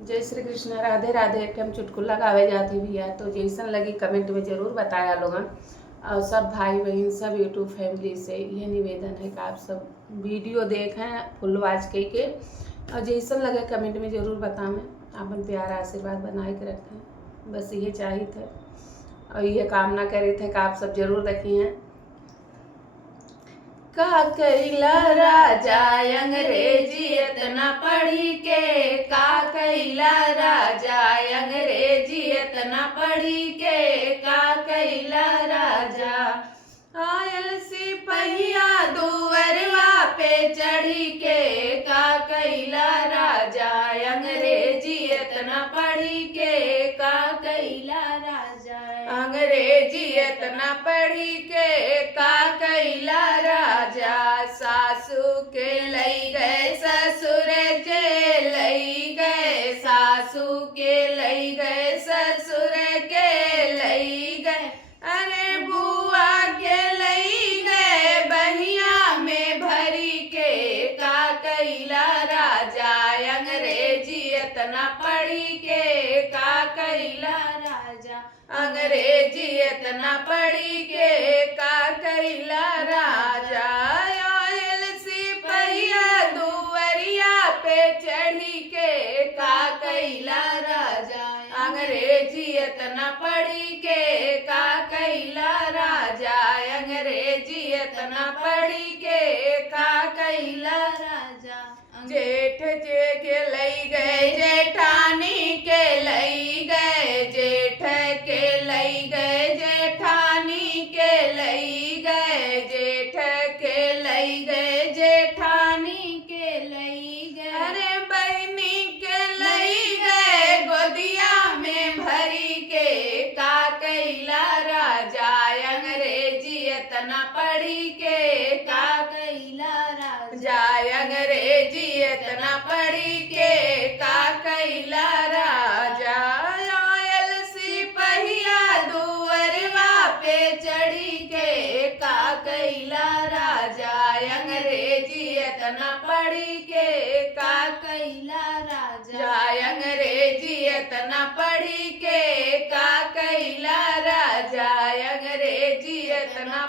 जय श्री कृष्ण, राधे राधे। एक हम चुटकुला गावे जाती भैया, तो जैसन लगी कमेंट में ज़रूर बताया लोग। और सब भाई बहन सब यूट्यूब फैमिली से ये निवेदन है कि आप सब वीडियो देखें फुल वॉच के और जैसन लगे कमेंट में ज़रूर बताएं। अपन प्यार आशीर्वाद बनाए के रखें, बस ये चाहिए थे और ये कामना करे थे कि आप सब जरूर देखिए। का कैला राजा अंग्रेजी इतना पढ़ी के, का कैला राजा अंग्रेजी इतना पढ़ी के, का कैला राजा। आयल सिपहिया दुअरवा पे चढ़ी के, का कैला राजा अंग्रेजी इतना पढ़ी के, का कैला राजा अंग्रेजी इतना पढ़ी के, का कैला राजा। सासू के लई गए ससुर के लई गए, सासू के लई गए ससुर के लई गए, अरे बुआ के लई गए बहिया में भरी के, का कैला राजा अंग्रेजी इतना पढ़ी के, का कैला राजा अंग्रेजी इतना पढ़ी के, का कैला राजा। आयल सिपहिया दुअरिया पे चढ़ी के, का कैला राजा अंग्रेजी इतना पढ़ी के, का कैला राजा अंग्रेजी इतना पढ़ी के, का कैला राजा। जेठ जे के लई गए जेठानी के लई गए, जेठ के लई गए जेठानी के लई गए, जेठ के लई गए जेठानी के लई गए, अरे बहनी के लई गए गोदिया में भरी के, का कैला राजा अंग्रेजी इतना पढ़ी के, का कैला राजा अंग्रेजी इतना पढ़ी के, का कैला राजा। आयल सिपहिया दुअरवा पे चढ़ी के, का कैला राजा अंग्रेजी इतना पढ़ी के, का कैला राजा अंग्रेजी इतना पढ़ी के, का कैला राजा अंग्रेजी इतना